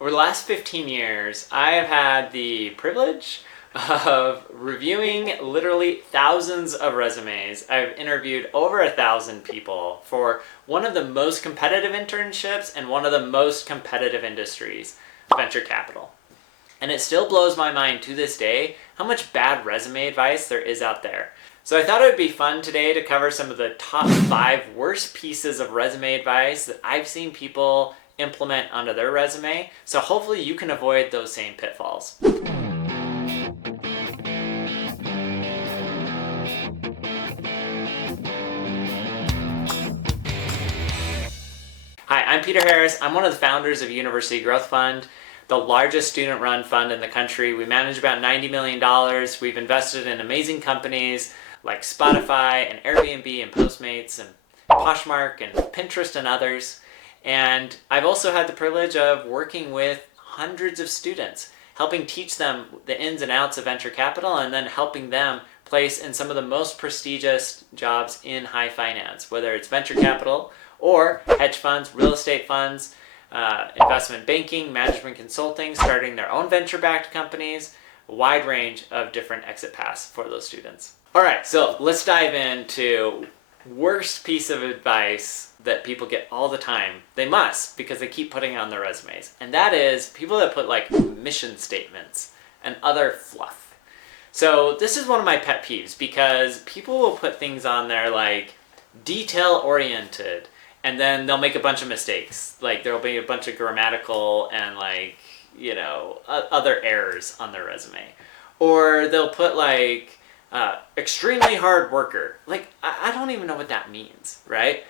Over the last 15 years, I have had the privilege of reviewing literally thousands of resumes. I've interviewed over 1,000 people for one of the most competitive internships and one of the most competitive industries, venture capital. And it still blows my mind to this day how much bad resume advice there is out there. So I thought it would be fun today to cover some of the top 5 worst pieces of resume advice that I've seen people implement onto their resume. So hopefully you can avoid those same pitfalls. Hi, I'm Peter Harris. I'm one of the founders of University Growth Fund, the largest student-run fund in the country. We manage about $90 million. We've invested in amazing companies like Spotify and Airbnb and Postmates and Poshmark and Pinterest and others. And I've also had the privilege of working with hundreds of students, helping teach them the ins and outs of venture capital and then helping them place in some of the most prestigious jobs in high finance, whether it's venture capital or hedge funds, real estate funds, investment banking, management consulting, starting their own venture-backed companies, a wide range of different exit paths for those students. All right, so let's dive into worst piece of advice that people get all the time. They must, because they keep putting it on their resumes. And that is people that put like mission statements and other fluff. So this is one of my pet peeves because people will put things on there like detail-oriented, and then they'll make a bunch of mistakes. Like there'll be a bunch of grammatical and other errors on their resume. Or they'll put like extremely hard worker. Like, I don't even know what that means, right?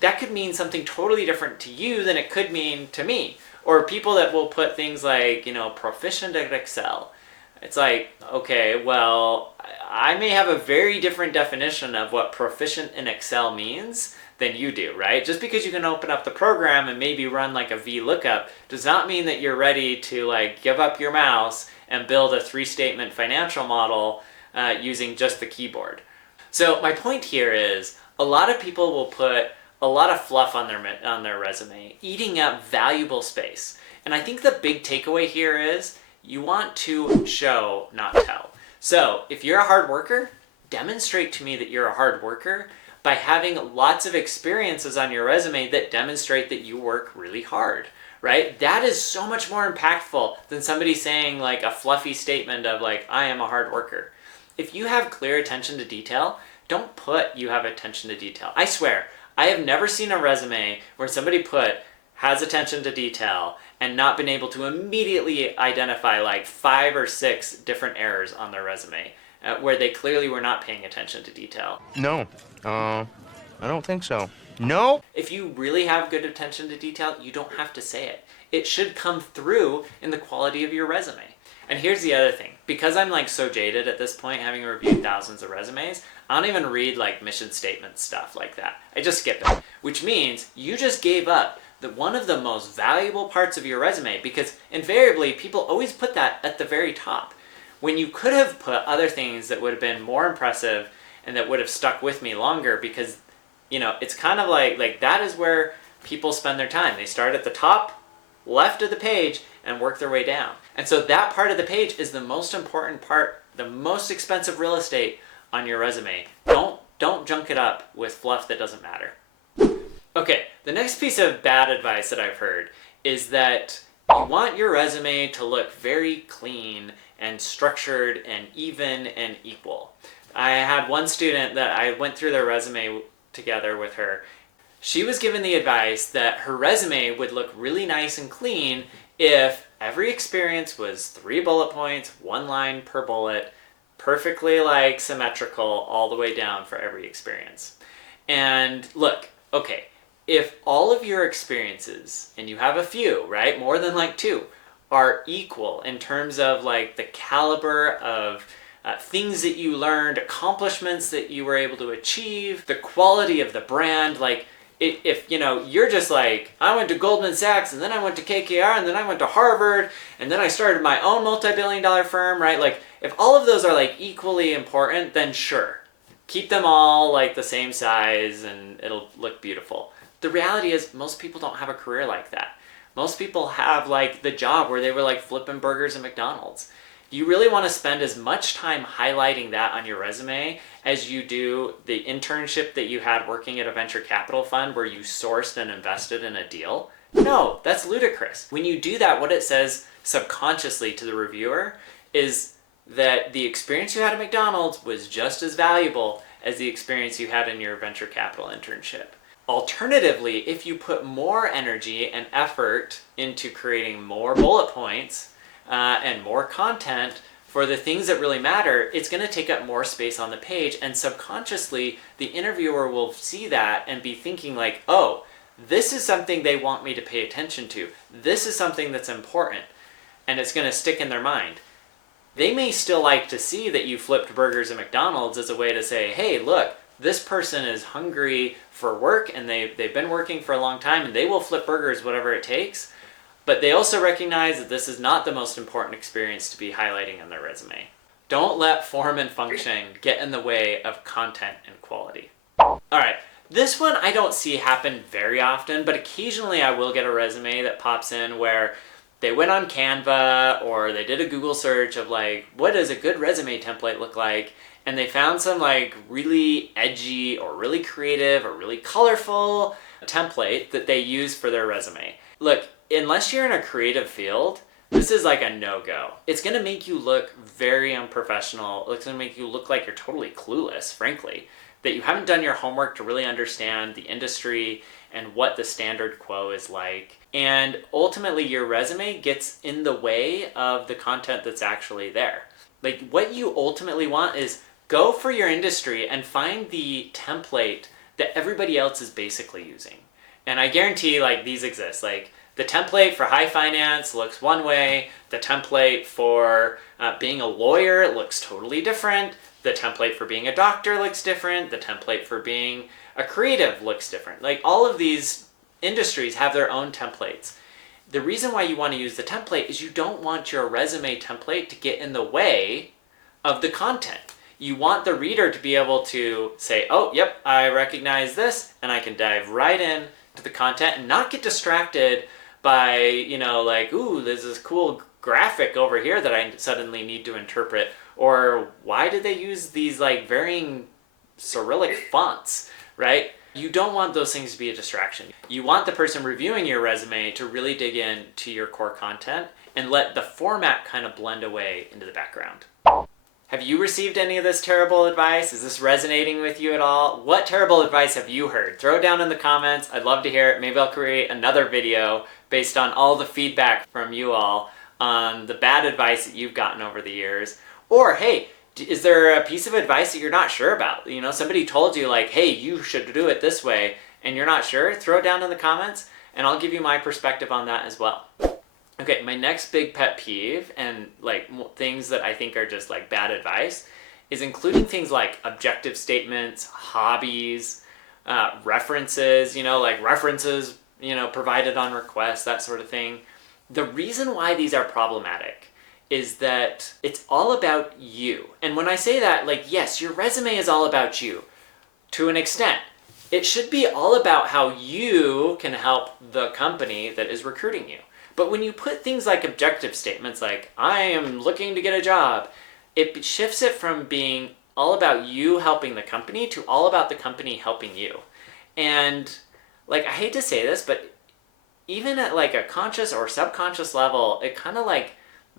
That could mean something totally different to you than it could mean to me. Or people that will put things like, proficient at Excel. It's like, okay, well, I may have a very different definition of what proficient in Excel means than you do, right? Just because you can open up the program and maybe run like a VLOOKUP does not mean that you're ready to like give up your mouse and build a 3-statement financial model using just the keyboard. So my point here is a lot of people will put a lot of fluff on their resume, eating up valuable space. And I think the big takeaway here is you want to show, not tell. So if you're a hard worker, demonstrate to me that you're a hard worker by having lots of experiences on your resume that demonstrate that you work really hard, right? That is so much more impactful than somebody saying like a fluffy statement of like, I am a hard worker. If you have clear attention to detail, don't put you have attention to detail. I swear, I have never seen a resume where somebody put has attention to detail and not been able to immediately identify like 5 or 6 different errors on their resume where they clearly were not paying attention to detail. No, I don't think so. No? If you really have good attention to detail, you don't have to say it. It should come through in the quality of your resume. And here's the other thing. Because I'm like so jaded at this point, having reviewed thousands of resumes, I don't even read like mission statement stuff like that. I just skip it. Which means you just gave up one of the most valuable parts of your resume, because invariably people always put that at the very top. When you could have put other things that would have been more impressive and that would have stuck with me longer, because it's kind of like that is where people spend their time. They start at the top left of the page and work their way down. And so that part of the page is the most important part, the most expensive real estate on your resume. Don't junk it up with fluff that doesn't matter. Okay, the next piece of bad advice that I've heard is that you want your resume to look very clean and structured and even and equal. I had one student that I went through their resume together with her. She was given the advice that her resume would look really nice and clean if every experience was 3 bullet points, 1 line per bullet, perfectly like symmetrical all the way down for every experience. And look, okay, if all of your experiences, and you have a few, right, more than like 2, are equal in terms of like the caliber of things that you learned, accomplishments that you were able to achieve, the quality of the brand, like if you're just like, I went to Goldman Sachs and then I went to KKR and then I went to Harvard and then I started my own multi-billion-dollar firm, right? Like if all of those are like equally important, then sure, keep them all like the same size and it'll look beautiful. The reality is most people don't have a career like that. Most people have like the job where they were like flipping burgers at McDonald's. You really want to spend as much time highlighting that on your resume as you do the internship that you had working at a venture capital fund where you sourced and invested in a deal. No, that's ludicrous. When you do that, what it says subconsciously to the reviewer is that the experience you had at McDonald's was just as valuable as the experience you had in your venture capital internship. Alternatively, if you put more energy and effort into creating more bullet points and more content for the things that really matter, it's going to take up more space on the page, and subconsciously the interviewer will see that and be thinking like, oh, this is something they want me to pay attention to. This is something that's important, and it's going to stick in their mind. They may still like to see that you flipped burgers at McDonald's as a way to say, hey, look, this person is hungry for work and they've been working for a long time and they will flip burgers whatever it takes. But they also recognize that this is not the most important experience to be highlighting on their resume. Don't let form and function get in the way of content and quality. All right, this one I don't see happen very often, but occasionally I will get a resume that pops in where they went on Canva or they did a Google search of like, what does a good resume template look like? And they found some like really edgy or really creative or really colorful template that they use for their resume. Look, unless you're in a creative field, this is like a no-go. It's gonna make you look very unprofessional. It's gonna make you look like you're totally clueless, frankly, that you haven't done your homework to really understand the industry and what the standard quo is like. And ultimately your resume gets in the way of the content that's actually there. Like what you ultimately want is go for your industry and find the template that everybody else is basically using. And I guarantee like these exist. Like the template for high finance looks one way. The template for being a lawyer looks totally different. The template for being a doctor looks different. The template for being a creative looks different. Like all of these industries have their own templates. The reason why you want to use the template is you don't want your resume template to get in the way of the content. You want the reader to be able to say, oh, yep, I recognize this, and I can dive right in to the content and not get distracted by, like, ooh, there's this cool graphic over here that I suddenly need to interpret, or why did they use these like varying Cyrillic fonts, right? You don't want those things to be a distraction. You want the person reviewing your resume to really dig in to your core content and let the format kind of blend away into the background. Have you received any of this terrible advice? Is this resonating with you at all? What terrible advice have you heard? Throw it down in the comments. I'd love to hear it. Maybe I'll create another video based on all the feedback from you all on the bad advice that you've gotten over the years. Or, hey, is there a piece of advice that you're not sure about? Somebody told you like, hey, you should do it this way, and you're not sure? Throw it down in the comments, and I'll give you my perspective on that as well. Okay, my next big pet peeve and like things that I think are just like bad advice is including things like objective statements, hobbies, references, like references, provided on request, that sort of thing. The reason why these are problematic is that it's all about you. And when I say that, like, yes, your resume is all about you to an extent. It should be all about how you can help the company that is recruiting you. But when you put things like objective statements like, I am looking to get a job, it shifts it from being all about you helping the company to all about the company helping you. And like, I hate to say this, but even at like a conscious or subconscious level, it kind of like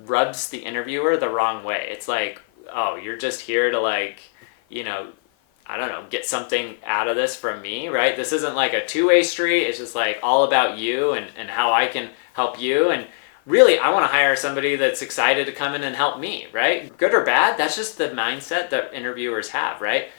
rubs the interviewer the wrong way. It's like, oh, you're just here to like, I don't know, get something out of this from me, right? This isn't like a two-way street. It's just like all about you and how I can help you. And really, I want to hire somebody that's excited to come in and help me, right? Good or bad, that's just the mindset that interviewers have, right?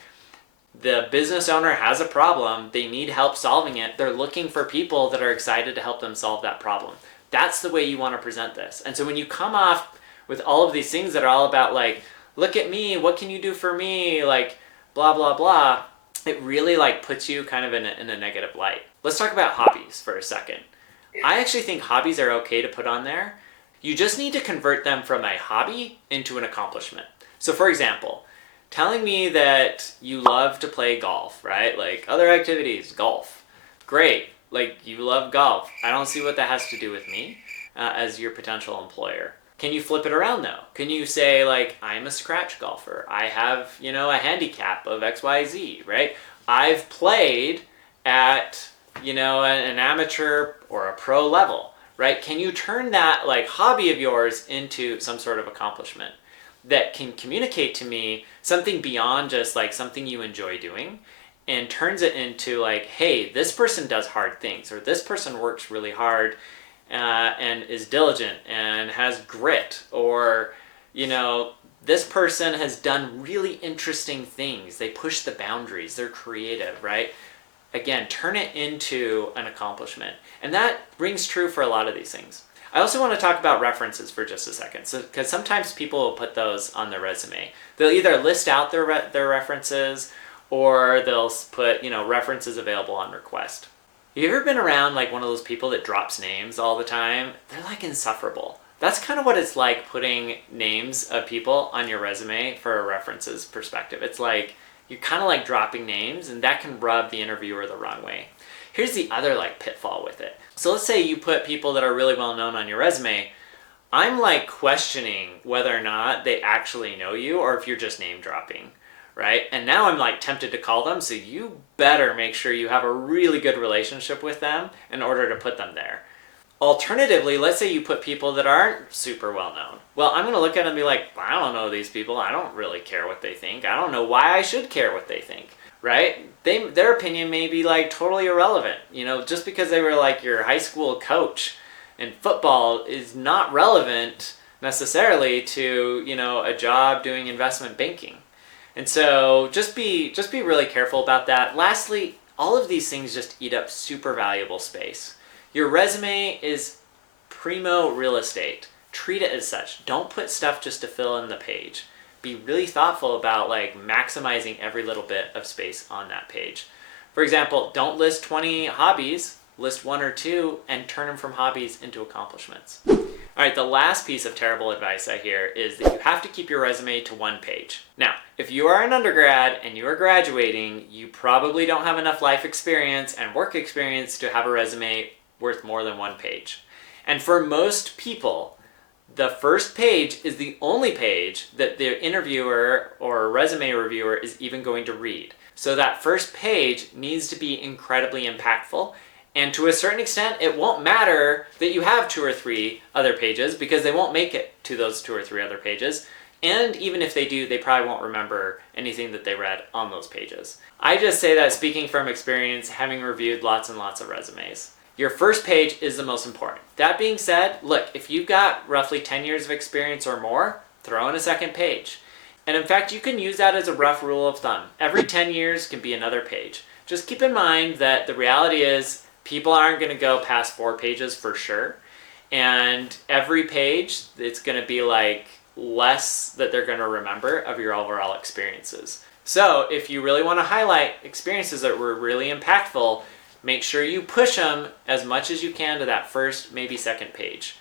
The business owner has a problem. They need help solving it. They're looking for people that are excited to help them solve that problem. That's the way you want to present this. And so when you come off with all of these things that are all about like, look at me, what can you do for me? Like, blah, blah, blah. It really like puts you kind of in a negative light. Let's talk about hobbies for a second. I actually think hobbies are okay to put on there. You just need to convert them from a hobby into an accomplishment. So for example, telling me that you love to play golf, right? Like other activities, golf. Great. Like, you love golf. I don't see what that has to do with me as your potential employer. Can you flip it around though? Can you say, like, I'm a scratch golfer. I have, a handicap of XYZ, right? I've played at, an amateur or a pro level, right? Can you turn that, like, hobby of yours into some sort of accomplishment that can communicate to me something beyond just, like, something you enjoy doing, and turns it into, like, hey, this person does hard things, or this person works really hard and is diligent and has grit, or this person has done really interesting things, they push the boundaries, they're creative, right? Again, turn it into an accomplishment. And that rings true for a lot of these things. I also want to talk about references for just a second, because sometimes people will put those on their resume. They'll either list out their references, or they'll put references available on request. Have you ever been around, like, one of those people that drops names all the time? They're, like, insufferable. That's kind of what it's like putting names of people on your resume for a references perspective. It's like you're kind of like dropping names, and that can rub the interviewer the wrong way. Here's the other, like, pitfall with it. So let's say you put people that are really well known on your resume. I'm, like, questioning whether or not they actually know you, or if you're just name dropping. Right? And now I'm, like, tempted to call them, so you better make sure you have a really good relationship with them in order to put them there. Alternatively, let's say you put people that aren't super well known. Well, I'm going to look at them and be like, I don't know these people. I don't really care what they think. I don't know why I should care what they think. Right? Their opinion may be, like, totally irrelevant. Just because they were, like, your high school coach in football is not relevant necessarily to, a job doing investment banking. And so just be really careful about that. Lastly, all of these things just eat up super valuable space. Your resume is primo real estate. Treat it as such. Don't put stuff just to fill in the page. Be really thoughtful about, like, maximizing every little bit of space on that page. For example, don't list 20 hobbies. List one or two and turn them from hobbies into accomplishments. All right, the last piece of terrible advice I hear is that you have to keep your resume to one page. Now, if you are an undergrad and you are graduating, you probably don't have enough life experience and work experience to have a resume worth more than one page. And for most people, the first page is the only page that the interviewer or resume reviewer is even going to read. So that first page needs to be incredibly impactful. And to a certain extent, it won't matter that you have 2 or 3 other pages, because they won't make it to those 2 or 3 other pages. And even if they do, they probably won't remember anything that they read on those pages. I just say that speaking from experience, having reviewed lots and lots of resumes. Your first page is the most important. That being said, look, if you've got roughly 10 years of experience or more, throw in a second page. And in fact, you can use that as a rough rule of thumb. Every 10 years can be another page. Just keep in mind that the reality is, people aren't going to go past 4 pages for sure. And every page, it's going to be, like, less that they're going to remember of your overall experiences. So if you really want to highlight experiences that were really impactful, make sure you push them as much as you can to that first, maybe second page.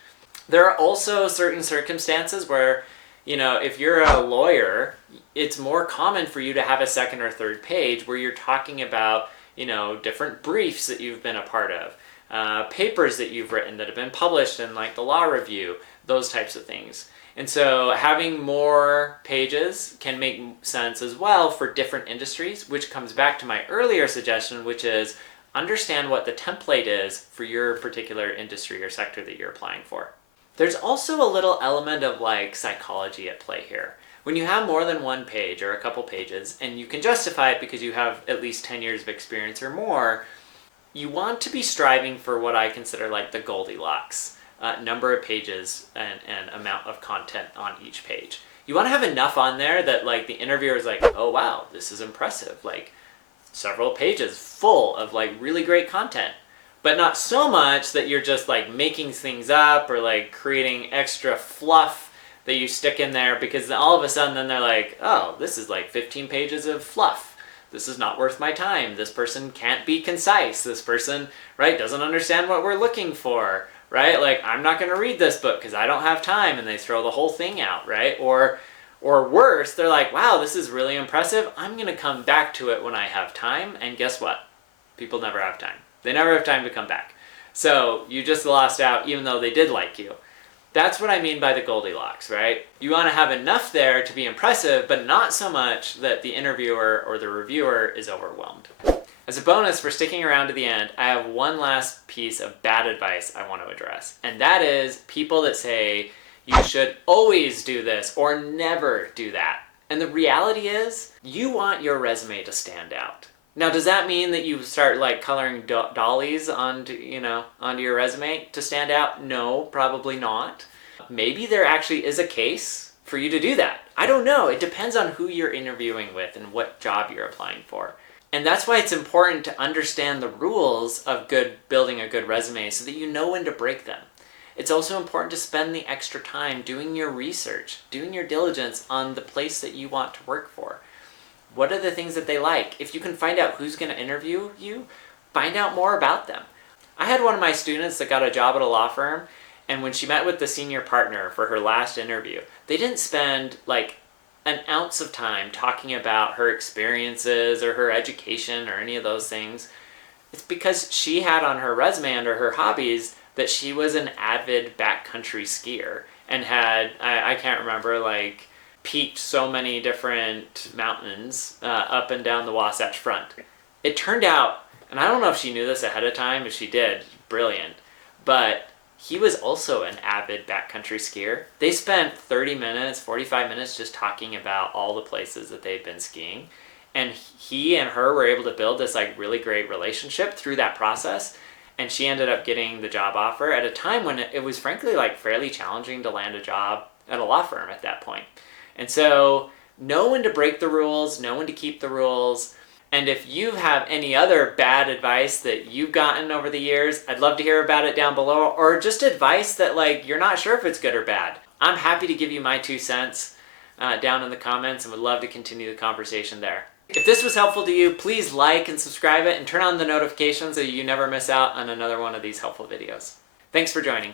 There are also certain circumstances where, if you're a lawyer, it's more common for you to have a second or third page where you're talking about different briefs that you've been a part of, papers that you've written that have been published in, like, the law review, those types of things. And so having more pages can make sense as well for different industries, which comes back to my earlier suggestion, which is understand what the template is for your particular industry or sector that you're applying for. There's also a little element of, like, psychology at play here. When you have more than one page or a couple pages, and you can justify it because you have at least 10 years of experience or more, you want to be striving for what I consider, like, the Goldilocks number of pages and amount of content on each page. You want to have enough on there that, like, the interviewer is like, oh wow, this is impressive. Like, several pages full of, like, really great content. But not so much that you're just, like, making things up or, like, creating extra fluff that you stick in there, because all of a sudden then they're like, oh, this is like 15 pages of fluff. This is not worth my time. This person can't be concise. This person, right, doesn't understand what we're looking for, right? Like, I'm not going to read this book because I don't have time, and they throw the whole thing out, right? Or worse, they're like, wow, this is really impressive. I'm going to come back to it when I have time. And guess what? People never have time. They never have time to come back. So you just lost out even though they did like you. That's what I mean by the Goldilocks, right? You want to have enough there to be impressive, but not so much that the interviewer or the reviewer is overwhelmed. As a bonus for sticking around to the end, I have one last piece of bad advice I want to address. And that is people that say you should always do this or never do that. And the reality is, you want your resume to stand out. Now, does that mean that you start like coloring dollies onto your resume to stand out? No, probably not. Maybe there actually is a case for you to do that. I don't know. It depends on who you're interviewing with and what job you're applying for. And that's why it's important to understand the rules of building a good resume so that you know when to break them. It's also important to spend the extra time doing your research, doing your diligence on the place that you want to work for. What are the things that they like? If you can find out who's going to interview you, find out more about them. I had one of my students that got a job at a law firm, and when she met with the senior partner for her last interview, they didn't spend like an ounce of time talking about her experiences or her education or any of those things. It's because she had on her resume under her hobbies that she was an avid backcountry skier and had, I can't remember, like peaked so many different mountains up and down the Wasatch Front. It turned out, and I don't know if she knew this ahead of time, if she did, brilliant, but he was also an avid backcountry skier. They spent 30 minutes, 45 minutes just talking about all the places that they'd been skiing. And he and her were able to build this like really great relationship through that process. And she ended up getting the job offer at a time when it was frankly like fairly challenging to land a job at a law firm at that point. And so know when to break the rules, know when to keep the rules. And if you have any other bad advice that you've gotten over the years, I'd love to hear about it down below, or just advice that like you're not sure if it's good or bad. I'm happy to give you my 2 cents down in the comments and would love to continue the conversation there. If this was helpful to you, please like and subscribe it and turn on the notifications so you never miss out on another one of these helpful videos. Thanks for joining.